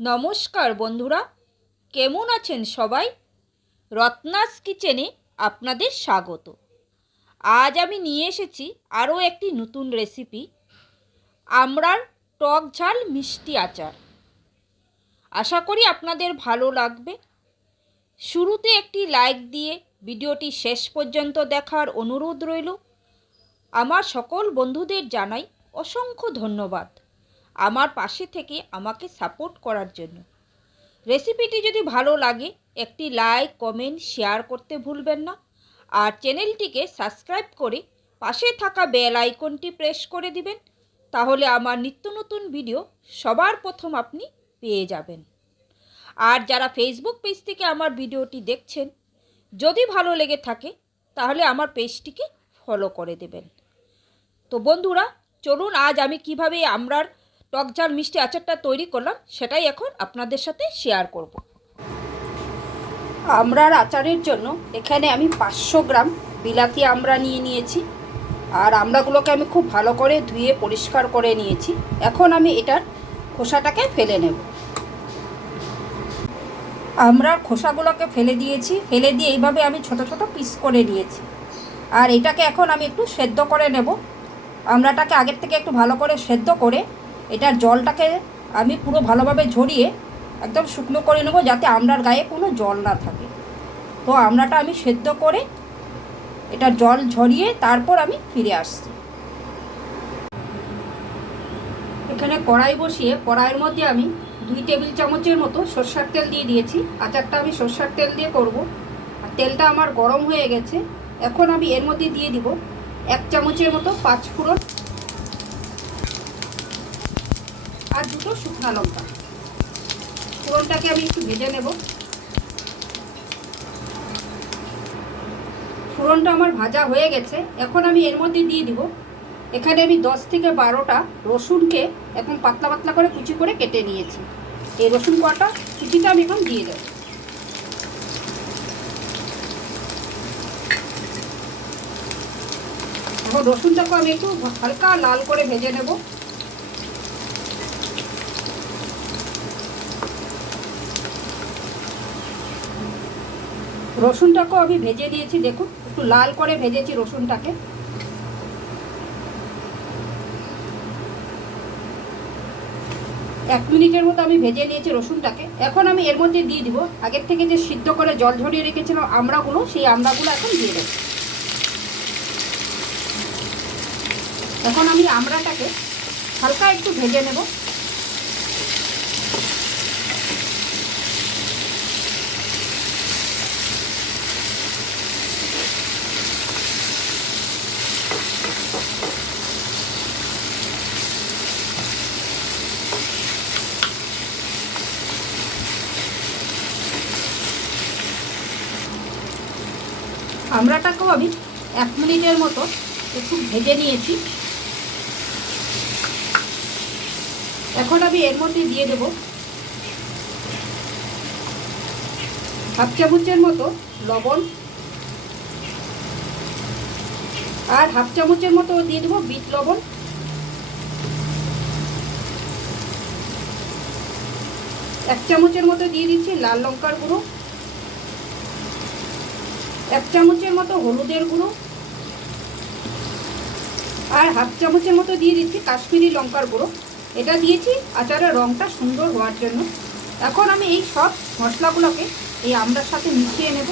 নমস্কার বন্ধুরা, কেমন আছেন সবাই? রত্নাস কিচেনে আপনাদের স্বাগত। আজ আমি নিয়ে এসেছি আরও একটি নতুন রেসিপি আমড়ার টক ঝাল মিষ্টি আচার। আশা করি আপনাদের ভালো লাগবে। শুরুতে একটি লাইক দিয়ে ভিডিওটি শেষ পর্যন্ত দেখার অনুরোধ রইল। আমার সকল বন্ধুদের জানাই অসংখ্য ধন্যবাদ। আমার পাশে থেকে আমাকে সাপোর্ট করার জন্য। রেসিপিটি যদি ভালো লাগে, একটি লাইক কমেন্ট শেয়ার করতে ভুলবেন না। আর চ্যানেলটিকে সাবস্ক্রাইব করে পাশে থাকা বেল আইকনটি প্রেস করে দিবেন। তাহলে আমার নিত্য নতুন ভিডিও সবার প্রথম আপনি পেয়ে যাবেন। আর যারা ফেসবুক পেজ থেকে আমার ভিডিওটি দেখছেন, যদি ভালো লেগে থাকে, তাহলে আমার পেজটিকে ফলো করে দেবেন। তো বন্ধুরা, চলুন আজ আমি কীভাবে আমরার টক ঝাল, মিষ্টি আচারটা তৈরি করলাম, সেটাই এখন আপনাদের সাথে শেয়ার করব। আমরার আচারের জন্য এখানে আমি পাঁচশো গ্রাম বিলাতি আমড়া নিয়ে নিয়েছি। আর আমড়াগুলোকে আমি খুব ভালো করে ধুয়ে পরিষ্কার করে নিয়েছি। এখন আমি এটার খোসাটাকে ফেলে নেব। আমরার খোসাগুলোকে ফেলে দিয়েছি। ফেলে দিয়ে এইভাবে আমি ছোট ছোট পিস করে নিয়েছি। আর এটাকে এখন আমি একটু সেদ্ধ করে নেব। আমড়াটাকে আগের থেকে একটু ভালো করে সেদ্ধ করে এটার জলটাকে আমি পুরো ভালোভাবে ঝরিয়ে একদম শুকনো করে নেব যাতে আমড়ার গায়ে কোনো জল না থাকে। তো আমড়াটা আমি সেদ্ধ করে এটা জল ঝরিয়ে তারপর আমি ফিরে আসছি। এখানে কড়াই বসিয়ে কড়াইয়ের মধ্যে আমি দুই টেবিল চামচের মতো সর্ষার তেল দিয়ে দিয়েছি। আচারটা আমি সর্ষার তেল দিয়ে করব। আর তেলটা আমার গরম হয়ে গেছে। এখন আমি এর মধ্যে দিয়ে দিব এক চামচের মতো পাঁচ ফোড়ন আর দুটো শুকনা লঙ্কা। ফোড়নটাকে আমি একটু ভেজে নেব। ফোড়নটা আমার ভাজা হয়ে গেছে। এখন আমি এর মধ্যে দিয়ে দিব। এখানে আমি দশ থেকে বারোটা রসুনকে এখন পাতলা পাতলা করে কুচি করে কেটে নিয়েছি। এই রসুন কটা কুচিটা আমি এখন দিয়ে দেবো। এখন রসুনটাকে আমি একটু হালকা লাল করে ভেজে নেব। রসুনটাকেও আমি ভেজে দিয়েছি, দেখুন, একটু লাল করে ভেজেছি রসুনটাকে। এক মিনিটের মতো আমি ভেজে নিয়েছি রসুনটাকে। এখন আমি এর মধ্যে দিয়ে দিব, আগের থেকে যে সিদ্ধ করে জল ঝরিয়ে রেখেছিলাম আমড়াগুলো, সেই আমড়াগুলো এখন দিয়ে দেবো। এখন আমি আমড়াটাকে হালকা একটু ভেজে নেব। আমড়াটাকেও আমি এক মিনিটের মতো একটু ভেজে নিয়েছি। এখন আমি এর মধ্যে দিয়ে দেব হাফ চামচের মতো লবণ। আর হাফ চামচের মতো দিয়ে দেবো বিট লবণ। এক চামচের মতো দিয়ে দিচ্ছি লাল লঙ্কার গুঁড়ো। এক চামচের মতো হলুদের গুঁড়ো আর হাফ চামচের মতো দিয়ে দিচ্ছি কাশ্মীরি লঙ্কার গুঁড়ো। এটা দিয়েছি আচারের রঙটা সুন্দর হওয়ার জন্য। এখন আমি এই সব মশলাগুলোকে এই আমড়ার সাথে মিশিয়ে নেব।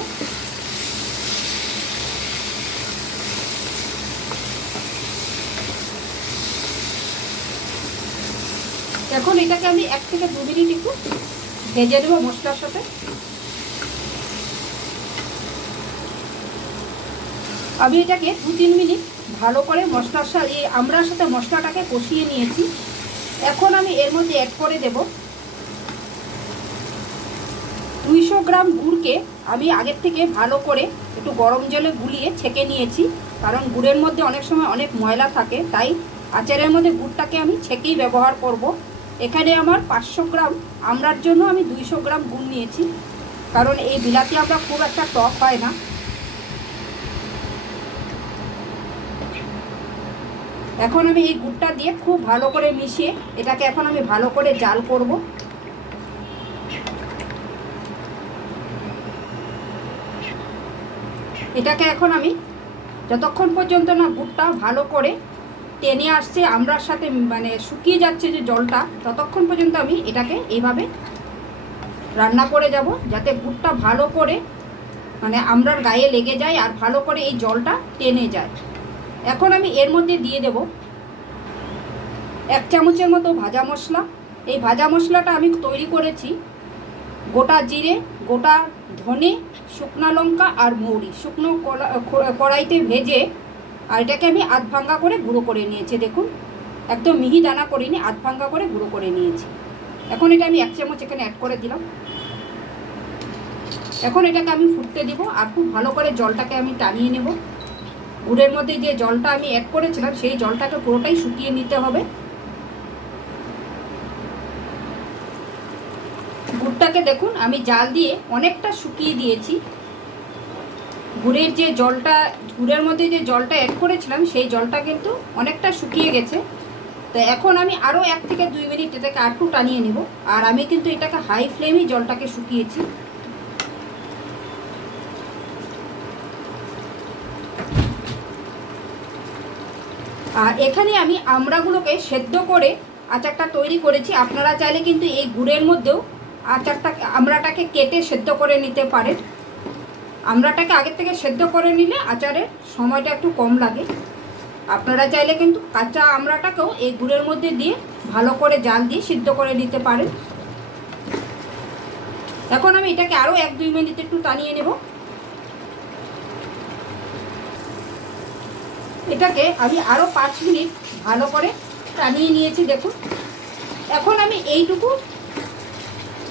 এখন এটাকে আমি এক থেকে দু মিনিট একটু ভেজে দেবো মশলার সাথে। আমি এটাকে দু তিন মিনিট ভালো করে মশলার সাথে এই আমড়ার সাথে মশলাটাকে কষিয়ে নিয়েছি। এখন আমি এর মধ্যে অ্যাড করে দেব দুইশো গ্রাম গুড়কে আমি আগের থেকে ভালো করে একটু গরম জলে গুলিয়ে ছেঁকে নিয়েছি। কারণ গুড়ের মধ্যে অনেক সময় অনেক ময়লা থাকে, তাই আচারের মধ্যে গুড়টাকে আমি ছেঁকেই ব্যবহার করব। এখানে আমার পাঁচশো গ্রাম আমড়ার জন্য আমি দুইশো গ্রাম গুড় নিয়েছি। কারণ এই বিলাতি আমরা খুব একটা টক হয় না। এখন আমি এই গুড়টা দিয়ে খুব ভালো করে মিশিয়ে এটাকে এখন আমি ভালো করে জাল করব। এটাকে এখন আমি যতক্ষণ পর্যন্ত না গুড়টা ভালো করে টেনে আসছে, আমরার সাথে মানে শুকিয়ে যাচ্ছে যে জলটা, ততক্ষণ পর্যন্ত আমি এটাকে এইভাবে রান্না করে যাব যাতে গুড়টা ভালো করে মানে আমরার গায়ে লেগে যায় আর ভালো করে এই জলটা টেনে যায়। এখন আমি এর মধ্যে দিয়ে দেব এক চামচের মতো ভাজা মশলা। এই ভাজা মশলাটা আমি তৈরি করেছি গোটা জিরে, গোটা ধনে, শুকনা লঙ্কা আর মৌরি। শুকনো কড়াইতে ভেজে আর এটাকে আমি আধ ভাঙ্গা করে গুঁড়ো করে নিয়েছি, দেখুন। একদম মিহি দানা করিনি, আধ ভাঙ্গা করে গুঁড়ো করে নিয়েছি। এখন এটা আমি এক চামচ এখানে অ্যাড করে দিলাম। এখন এটাকে আমি ফুটতে দিব আর খুব ভালো করে জলটাকে আমি টানিয়ে নেব। গুড়ের মধ্যে যে জলটা আমি অ্যাড করেছিলাম, সেই জলটাকে পুরোটাই শুকিয়ে নিতে হবে। গুড়টাকে দেখুন, আমি জাল দিয়ে অনেকটা শুকিয়ে দিয়েছি। গুড়ের যে জলটা, গুড়ের মধ্যে যে জলটা অ্যাড করেছিলাম, সেই জলটা কিন্তু অনেকটা শুকিয়ে গেছে। তো এখন আমি আরও এক থেকে দুই মিনিট এটাকে আরটু টানিয়ে নেব। আর আমি কিন্তু এটাকে হাই ফ্লেমেই জলটাকে শুকিয়েছি। আর এখানে আমি আমড়াগুলোকে সেদ্ধ করে আচারটা তৈরি করেছি। আপনারা চাইলে কিন্তু এই গুড়ের মধ্যেও আচারটা, আমড়াটাকে কেটে সেদ্ধ করে নিতে পারেন। আমড়াটাকে আগের থেকে সেদ্ধ করে নিলে আচারের সময়টা একটু কম লাগে। আপনারা চাইলে কিন্তু কাঁচা আমড়াটাকেও এই গুড়ের মধ্যে দিয়ে ভালো করে জাল দিয়ে সিদ্ধ করে নিতে পারেন। এখন আমি এটাকে আরও এক দুই মিনিট একটু টানিয়ে নেব। এটাকে আমি আরও পাঁচ মিনিট ভালো করে টানিয়ে নিয়েছি, দেখুন। এখন আমি এইটুকু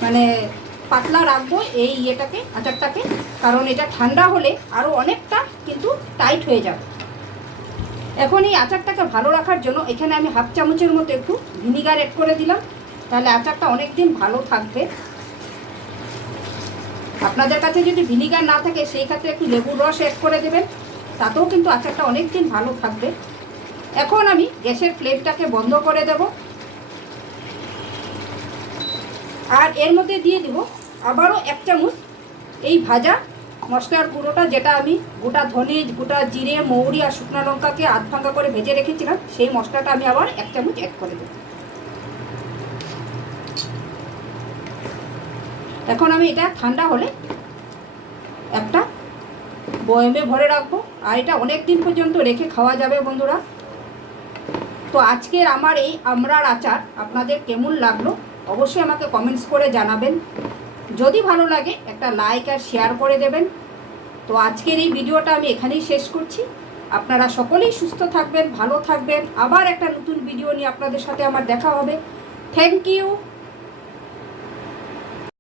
মানে পাতলা রাখব এই ইয়েটাকে, আচারটাকে, কারণ এটা ঠান্ডা হলে আরও অনেকটা কিন্তু টাইট হয়ে যাবে। এখন এই আচারটাকে ভালো রাখার জন্য এখানে আমি হাফ চামচের মতো একটু ভিনিগার অ্যাড করে দিলাম। তাহলে আচারটা অনেক দিন ভালো থাকবে। আপনাদের কাছে যদি ভিনিগার না থাকে, সেই ক্ষেত্রে একটু লেবুর রস অ্যাড করে দেবেন। তাতেও কিন্তু আচারটা অনেক দিন ভালো থাকবে। এখন আমি গ্যাসের ফ্লেমটাকে বন্ধ করে দেব। আর এর মধ্যে দিয়ে দিব আবারও এক চামচ এই ভাজা মশলার গুঁড়োটা, যেটা আমি গোটা ধনে গোটা জিরে, মৌরি আর শুকনো লঙ্কাকে আধ ভাঙ্গা করে ভেজে রেখেছিলাম, সেই মশলাটা আমি আবার এক চামচ অ্যাড করে দেব। এখন আমি এটা ঠান্ডা হলে একটা বয়মে ভরে রাখব। আর এটা অনেক দিন পর্যন্ত রেখে খাওয়া যাবে বন্ধুরা। তো আজকের আমার এই আমড়ার আচার আপনাদের কেমন লাগল অবশ্যই আমাকে কমেন্টস করে জানাবেন। যদি ভালো লাগে একটা লাইক আর শেয়ার করে দেবেন। তো আজকের এই ভিডিওটা আমি এখানেই শেষ করছি। আপনারা সকলেই সুস্থ থাকবেন, ভালো থাকবেন। আবার একটা নতুন ভিডিও নিয়ে আপনাদের সাথে আমার দেখা হবে। Thank you